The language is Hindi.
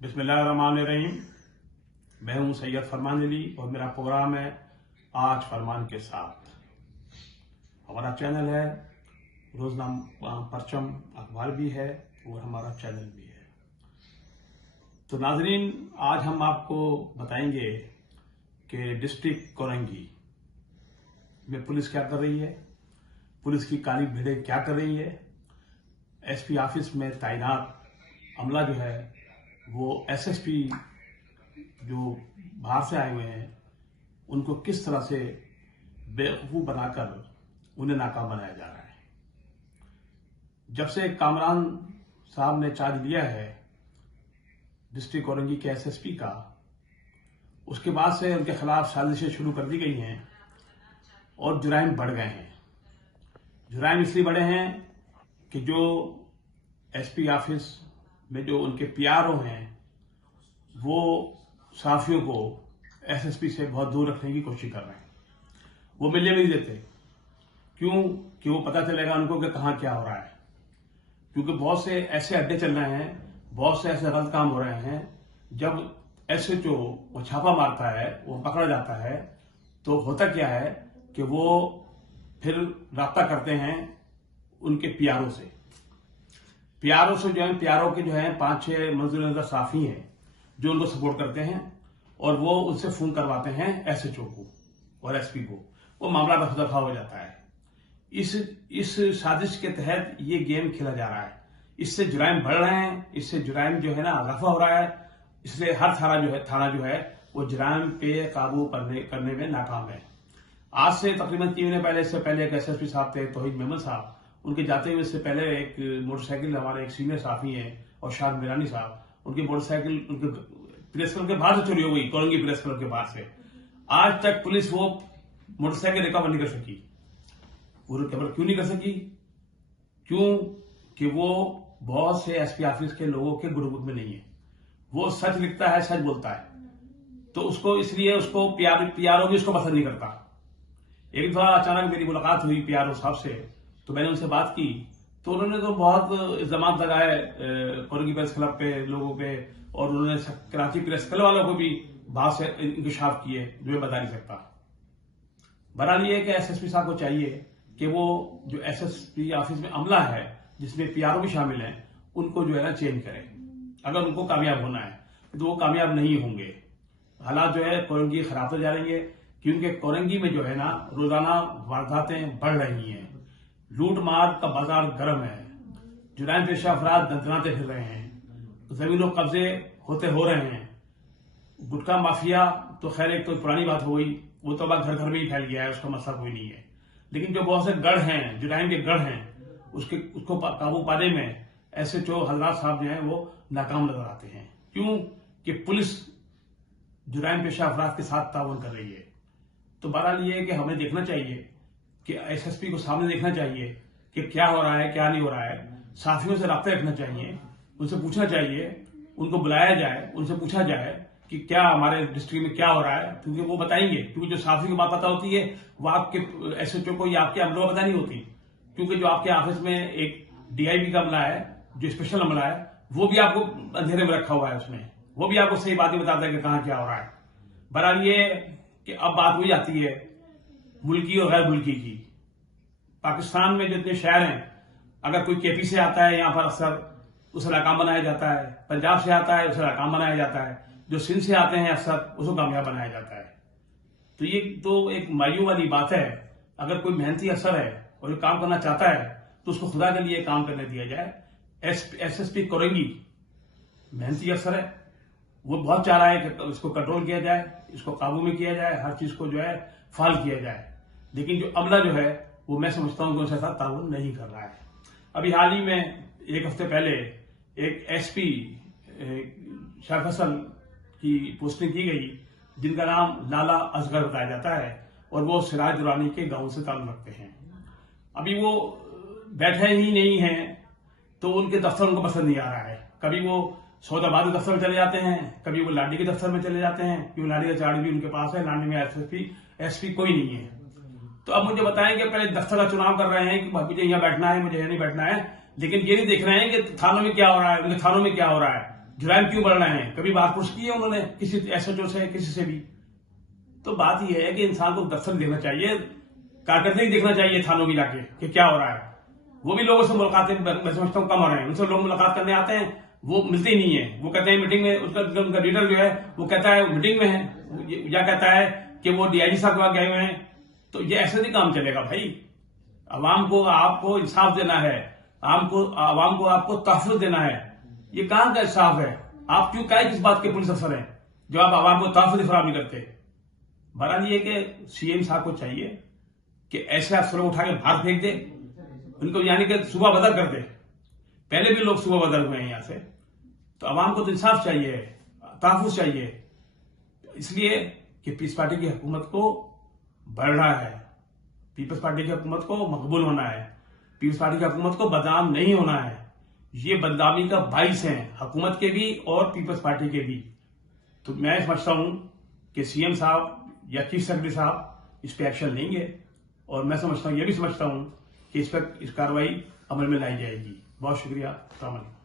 बिस्मिल्लाहिर्रहमानिर्रहीम। मैं हूं सैयद फरमान अली और मेरा प्रोग्राम है आज फरमान के साथ। हमारा चैनल है रोजनामा परचम अखबार भी है और हमारा चैनल भी है। तो नाजरीन, आज हम आपको बताएंगे कि डिस्ट्रिक्ट कोरंगी में पुलिस क्या कर रही है, पुलिस की काली भीड़ें क्या कर रही है, एसपी ऑफिस में तैनात अमला जो है वो एसएसपी जो बाहर से आए हुए हैं उनको किस तरह से बेवकूफ बनाकर उन्हें नाकाम बनाया जा रहा है। जब से कामरान साहब ने चार्ज लिया है डिस्ट्रिक्ट कोरंगी के एसएसपी का, उसके बाद से उनके खिलाफ साजिशें शुरू कर दी गई हैं और जुराइम बढ़ गए हैं। जुराइम इसलिए बढ़े हैं कि जो एसपी ऑफिस में जो उनके पीआरओ हैं वो साफियों को एसएसपी से बहुत दूर रखने की कोशिश कर रहे हैं। वो मिलने भी नहीं देते। क्यों? कि वो पता चलेगा उनको कि कहाँ क्या हो रहा है। क्योंकि बहुत से ऐसे अड्डे चल रहे हैं, बहुत से ऐसे गलत काम हो रहे हैं। जब एसएचओ वो छापा मारता है, वो पकड़ा जाता है, तो होता क्या है कि वो फिर राब्ता करते हैं उनके पीआरओ से। पीआरओ से जो है, पीआरओ के जो है 5-6 मंजूर नजर साफी हैं जो उनको सपोर्ट करते हैं और वो उनसे फोन करवाते हैं एसएचओ को और एसपी को। वो मामला दफा हो जाता है। इस साजिश के तहत ये गेम खेला जा रहा है। इससे जुराइम बढ़ रहे हैं, इससे जुराइम जो है ना रफा हो रहा है। इससे हर थाना जो है वो जुराइम पे काबू करने में नाकाम है। आज से तकरीबन 3 महीने पहले, इससे पहले एक एसएसपी साहब थे तौहीद मेमन साहब, उनके जाते हुए इससे पहले एक मोटरसाइकिल, हमारे एक सीनियर साफी हैं और शाद मीरानी साहब, उनकी मोटरसाइकिल उनके प्रेस क्लब के बाहर से चोरी हो गई, कोरंगी प्रेस क्लब के बाहर से। आज तक पुलिस वो मोटरसाइकिल रिकवर नहीं कर सकी। वो रिकवर क्यों नहीं कर सकी? क्यों कि वो बहुत से एसपी ऑफिस के लोगों के ग्रुप में नहीं है। वो सच लिखता है, सच बोलता है, तो उसको इसलिए उसको पीआरओ भी उसको पसंद नहीं करता। एक दफा अचानक मेरी मुलाकात हुई पीआरओ साहब से, तो मैंने उनसे बात की तो उन्होंने तो बहुत इल्जाम लगाए कोरंगी प्रेस क्लब पे, लोगों पे, और उन्होंने कराची प्रेस क्लब वालों को भी बात से इंकशाफ किए जो मैं बता नहीं सकता। बहरहाल ये कि एसएसपी साहब को चाहिए कि वो जो एसएसपी ऑफिस में अमला है जिसमें पीआरओ भी शामिल है उनको जो है ना चेंज करें। अगर उनको कामयाब होना है तो वो कामयाब नहीं होंगे। हालात जो है कोरंगी खराब हो जा रही है, क्योंकि कोरंगी में जो है ना रोजाना वारदातें बढ़ रही हैं। लूट मार का बाजार गर्म है। जुराइम पेशा अफराद दंदनाते फिर रहे हैं, जमीनों कब्जे हो रहे हैं। गुटखा माफिया तो खैर एक तो पुरानी बात हो गई, वो तो अब घर घर में ही फैल गया है, उसका मसला कोई नहीं है। लेकिन जो बहुत से गढ़ हैं, जुराइम के गढ़ हैं, उसको काबू पाने में एसएचओ हजरात साहब जो है वो नाकाम नजर आते हैं। क्यों कि पुलिस जुराइम पेशा अफराद के साथ ताउन कर रही है। तो बहरहाल ये है कि हमें देखना चाहिए कि एसएसपी को सामने देखना चाहिए कि क्या हो रहा है, क्या नहीं हो रहा है। साथियों से राब्ता रखना चाहिए, उनसे पूछना चाहिए, उनको बुलाया जाए, उनसे पूछा जाए कि क्या हमारे डिस्ट्रिक्ट में क्या हो रहा है, क्योंकि वो बताएंगे। क्योंकि जो साथियों की बात पता होती है वो आपके एसएचओ को या आपके अमलों को पता नहीं होती। क्योंकि जो आपके ऑफिस में एक डीआईबी का अमला है, जो स्पेशल अमला है, वो भी आपको अंधेरे में रखा हुआ है। उसमें वो भी आपको सही बातें बताता है कि कहाँ क्या हो रहा है। बहरहाल ये कि अब बात हुई जाती है मुल्की और गैर मुल्की की। पाकिस्तान में जितने शहर हैं, अगर कोई केपी से आता है यहाँ पर अक्सर उसे नाकाम बनाया जाता है, पंजाब से आता है उसे नाकाम बनाया जाता है, जो सिंध से आते हैं अक्सर उसको कामयाब बनाया जाता है। तो ये तो एक मायूस वाली बात है। अगर कोई मेहनती अफसर है और काम करना चाहता है तो उसको खुदा के लिए काम करने दिया जाए। एसएसपी कोरंगी मेहनती अफसर है, वो बहुत चाह रहा है कि इसको कंट्रोल किया जाए, इसको काबू में किया जाए, हर चीज को जो है फाल किया जाए। लेकिन जो अमला जो है वो मैं समझता हूं कि उसके साथ ताउन नहीं कर रहा है। अभी हाल ही में एक हफ्ते पहले एक एसपी शाह फसल की पोस्टिंग की गई, जिनका नाम लाला असगर बताया जाता है और वो सिराज दुरानी के गांव से ताल्लुक रखते हैं। अभी वो बैठे ही नहीं हैं तो उनके दफ्तर उनको पसंद नहीं आ रहा है। कभी वो सौदाबाद के दफ्तर में चले जाते हैं, कभी वो लाडी के दफ्तर में चले जाते हैं, क्योंकि लाडी का चार्ज भी उनके पास है। लाडी में एसपी कोई नहीं है। तो अब मुझे बताएं कि पहले दफ्तर का चुनाव कर रहे हैं कि मुझे यहाँ बैठना है, मुझे यहाँ नहीं बैठना है, लेकिन ये नहीं देख रहे हैं कि थानों में क्या हो रहा है, उनके थानों में क्या हो रहा है। जुराइम क्यों बढ़ रहे हैं? कभी बात पुष्ट की है उन्होंने किसी एसएचओ से, किसी से भी? तो बात यह है कि इंसान को दफ्तर देखना चाहिए, कारकर्दगी देखना चाहिए थानों की जाके कि क्या हो रहा है। वो भी लोगों से मुलाकातें मैं समझता हूँ कम हो रहे हैं। उनसे लोग मुलाकात करने आते हैं, वो मिलते ही नहीं है। वो कहते हैं मीटिंग में, उनका लीडर जो है वो कहता है मीटिंग में है, या कहता है कि वो डीआईजी साहब के पास गए हुए हैं। तो ये ऐसे नहीं काम चलेगा भाई। अवाम को आपको इंसाफ देना है, अवाम को आपको तहफ़्फ़ुज़ देना है। ये कहां का इंसाफ है? आप क्यों किस बात के पुलिस अफसर हैं जो आप अवाम को तहफ़्फ़ुज़ फराहम नहीं करते? बहरहाल ये कि सीएम साहब को चाहिए कि ऐसे अफसरों को उठा के बाहर फेंक दे, उनको यानी कि सुबह बदल कर दे। पहले भी लोग सुबह बदल हुए हैं यहां से। तो अवाम को तो इंसाफ चाहिए, तहफ़्फ़ुज़ चाहिए। इसलिए कि पीपल्स पार्टी की हुकूमत को बढ़ना है, पीपल्स पार्टी की हुकूमत को मकबूल होना है, पीपल्स पार्टी की हुकूमत को बदनाम नहीं होना है। ये बदनामी का बाइस है हुकूमत के भी और पीपल्स पार्टी के भी। तो मैं समझता हूं कि सीएम साहब या चीफ सेक्रेटरी साहब इस पर एक्शन लेंगे, और मैं समझता हूं, ये भी समझता हूं कि इस पर कार्रवाई अमल में लाई जाएगी। बहुत शुक्रिया। अस्सलाम वालेकुम।